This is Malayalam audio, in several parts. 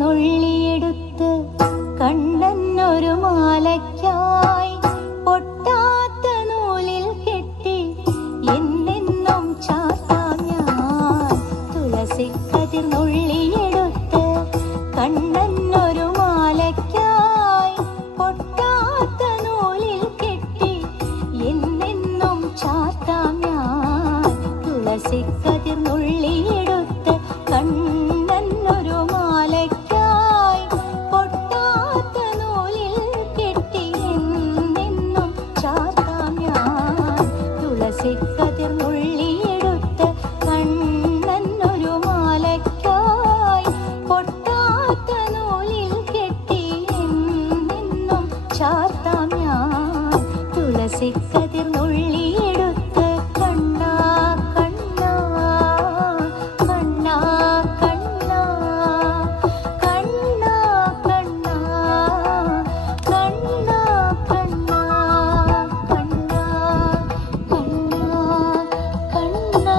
തുളസിക്കതിർന്നുള്ളിയെടുത്ത് കണ്ണനൊരു മാലയ്ക്കായി പൊട്ടാത്ത നൂലിൽ കെട്ടി എന്നെന്നും ചാർത്താം ഞാൻ. തുളസിക്കതിർന്നുള്ളിയെടുത്ത് കണ്ണനൊരു മാലയ്ക്കായി പൊട്ടാത്ത നൂലിൽ കെട്ടി എന്നെന്നും ചാർത്താം ഞാൻ. തുളസിക്കതിർന്നുള്ളിയെടുത്ത് കണ്ണനൊരു മാലയ്ക്കായി പൊട്ടാത്ത നൂലിൽ കെട്ടി എന്നെന്നും ചാർത്താം ഞാൻ. തുളസിക്കതിർന്നുള്ളിയെടുത്ത് കണ്ണനൊരു മാലയ്ക്കായി പൊട്ടാത്ത നൂലിൽ കെട്ടി എന്നെന്നും ചാർത്താം ഞാൻ. തുളസിക്കതിർന്നുള്ളിയെടുത്ത് കണ്ണാ കണ്ണാ കണ്ണാ കണ്ണാ കണ്ണാ കണ്ണാ കണ്ണാ കണ്ണാ കണ്ണാ കണ്ണാ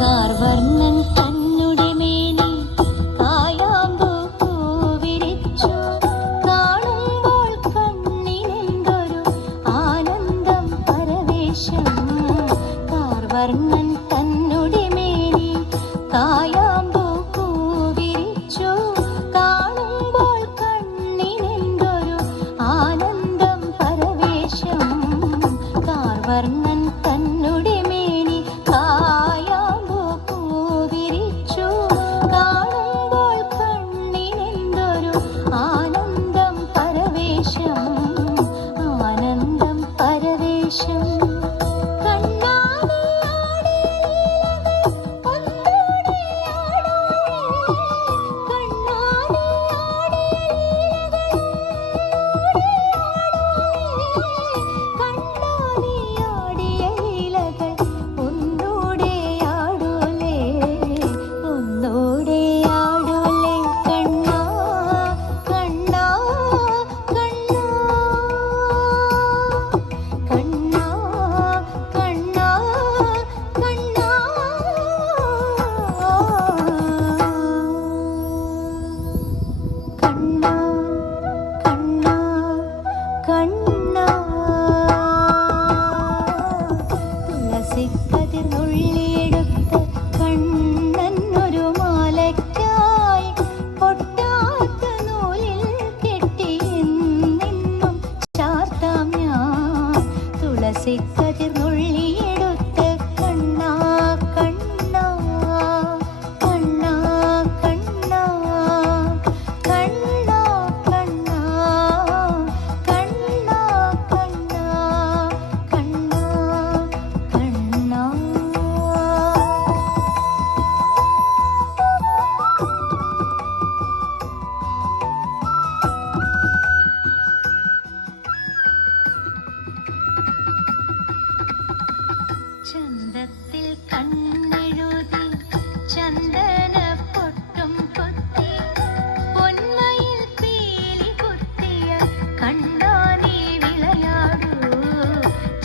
കാർവർണ്ണൻ തന്നുടെ മേനി കായാമ്പൂ പൂവിരിച്ചു കാണുമ്പോൾ കണ്ണിനെന്തൊരു ആനന്ദം പരവേശം. കാർവർണ്ണൻ തന്നുടെ മേനി കായാമ്പൂ പൂവിരിച്ചു കാണുമ്പോൾ കണ്ണിനെന്തൊരു ആനന്ദം പരവേശം. കാർവർണ്ണൻ തന്നുടെ മേനി കായാമ്പൂ പൂവിരിച്ചു കാണുമ്പോൾ കണ്ണിനെന്തൊരു ആനന്ദം പരവേശം. ആനന്ദം പരവേശം. തുളസിക്കതിർന്നുള്ളിയെടുത്ത് കണ്ണനൊരു മാലയ്ക്കായി പൊട്ടാത്ത നൂലിൽ കെട്ടി എന്നെന്നും ചാർത്താം ഞാൻ. തുളസിക്കതിർന്നുള്ളിയെടുത്ത് കണ്ണാ കണ്ണാ കണ്ണാ കണ്ണാ കണ്ണാ കണ്ണാ കണ്ണാ കണ്ണാ കണ്ണാ കണ്ണാ. ചന്തത്തിൽ കണ്ണെഴുതി ചന്ദന പൊട്ടും കൊത്തി പൊന്മയിൽ പീലി കുത്തിയ കണ്ണാ നീ വിളയാടൂ.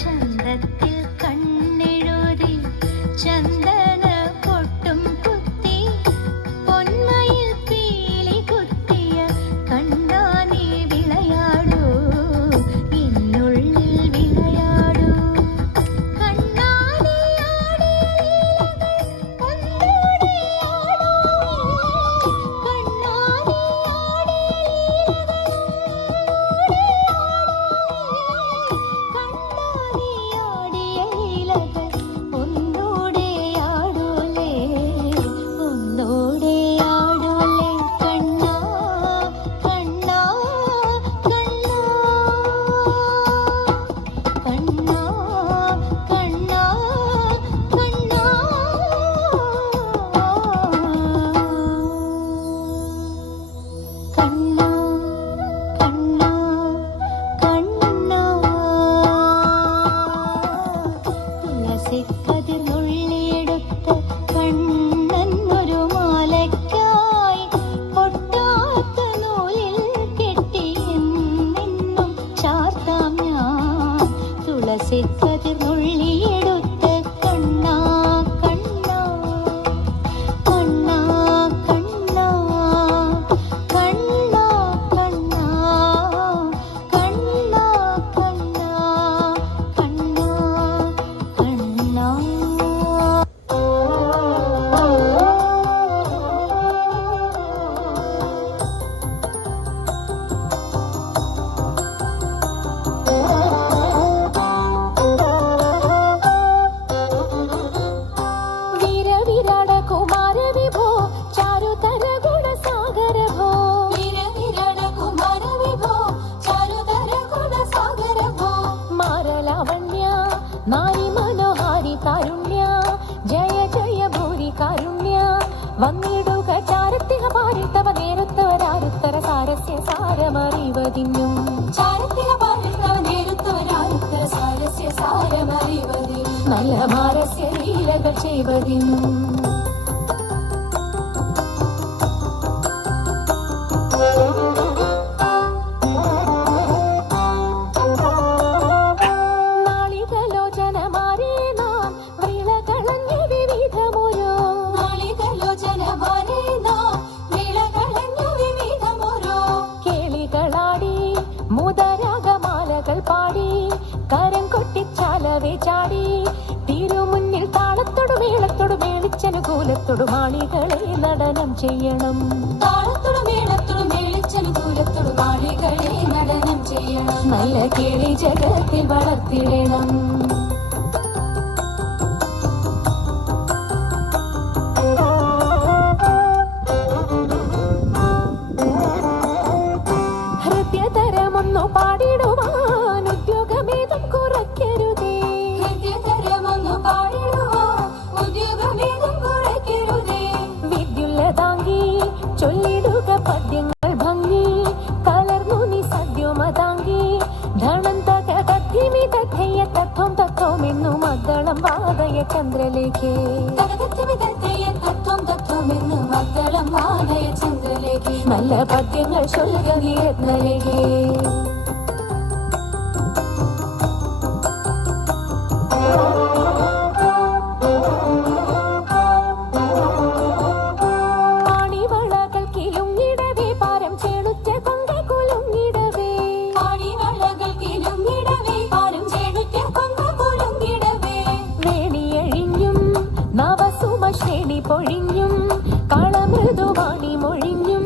ചന്തത്തിൽ കണ്ണെഴുതി ചന്ദന പൊട്ടും കുത്തി പൊന്മയിൽ പീലി കുത്തിയ കണ്ണാ നീ വിളയാടൂ. എന്നുള്ളിൽ വിളയാടൂ. ഒന്നൂടെ തുളസിക്കതിർ നുള്ളിയെടുത്ത് കണ്ണന്നൊരു മാലയ്ക്കായി പൊട്ടാത്ത നൂലിൽ കെട്ടി എന്നെന്നും ചാർത്താം ഞാൻ. തുളസിക്കതിർ നുള്ളിയെടുത്ത് കണ്ണാ കണ്ണാ കണ്ണാ കണ്ണാ കണ്ണാ കണ്ണാ കണ്ണാ കണ്ണാ കണ്ണാ വീരവിരാട കുമാര വിഭോ ചാരുതര ഗുണസാഗര ഭോ. വീരവിരാട കുമാര വിഭോ ചാരുതര ഗുണസാഗര ഭോ. മാരലാവണ്യ നാരി മനോഹാരി കാരുണ്യ ജയ ജയ ഭൂരി കാരുണ്യ. വന്നിടുക ചാരത്തിഹ പാരിൽ തവ നേരുത്തവരാരുത്തര സാരസ്യ സാരമറിവതിന്നും. ചാരത്തിഹ പാരിൽ തവ നേരുത്തവരാരുത്തര സാരസ്യ സാരമറിവതിന്നും. നല്ല മാരസ്യ ലീലകൾ ചെയ്വതിന്നും. നാളികലോചനമാരേ നാം വിളകളഞ്ഞു വിവിധമോരോ. നാളികലോചനമാരേ നാം വിളകളഞ്ഞു വിവിധമോരോ. കേളികളാടി മുതരാഗമാലകൾ പാടി കരം കൊട്ടിച്ചാലവേ ചാടി. തിരുമുന്നിൽ താളത്തോടു മേളത്തോടു മേളിച്ചനുകൂലത്തോടു മാളികളെ നടനം ചെയ്യണം. താളത്തോടു മേളത്തോടു മേളിച്ചനുകൂലത്തോടു മാളികളെ നടനം ചെയ്യണം. നല്ല കേളി ജഗത്തിൽ വളർത്തിടണം. ഹൃദയതരമൊന്നു പാടിടുവാൻ ഉദ്യോഗമേതും കുറയ്ക്കരുതേ. ഹൃദയതരമൊന്നു പാടിടുവാൻ ഉദ്യോഗമേതും കുറയ്ക്കരുതേ. വിദ്യുല്ലതാങ്കി ചൊല്ലിടുക പദ്യങ്ങൾ ഭംഗി കലർന്നു നീ സദ്യോമതാങ്കി. ധണന്തക തദ്ധിമി തദ്ധയ തത്വം തത്വമെന്നു മദ്ദളം വാദയ ചന്ദ്രലേഖേ. തത്വം തത്വമെന്നു മദ്ദളം വാദയ ചന്ദ്രലേഖേ. നല്ല പദ്യങ്ങൾ ചൊല്ലുക നീ രത്നലേഖേ. പാണിവളകൾ കിലുങ്ങിടവേ പാരം ചേണുറ്റ കൊങ്ക കുലുങ്ങിടവേ. പാണിവളകൾ കിലുങ്ങിടവേ പാരം ചേണുറ്റ കൊങ്ക കുലുങ്ങിടവേ. വേണിയഴിഞ്ഞും നവസുമ ശ്രേണി പൊഴിഞ്ഞും കളമൃദുവാണി മൊഴിഞ്ഞും.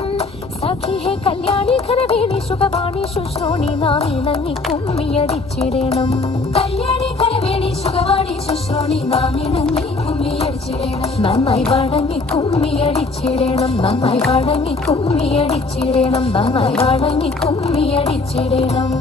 സഖിഹേ കല്യാണി ഘനവേണി ശുഭവാണി ശുശ്രോണി നാം ഇണങ്ങി കുമ്മിയടിച്ചിടണം. കല്യാണി ഘനവേണി ശുഭവാണി ശുശ്രോണി നാം ഇണങ്ങി കുമ്മിയടിച്ചിടണം. നന്നായി വഴങ്ങി കുമ്മിയടിച്ചിടണം. നന്നായി വഴങ്ങി കുമ്മിയടിച്ചിടണം. നന്നായി വഴങ്ങി കുമ്മിയടിച്ചിടണം.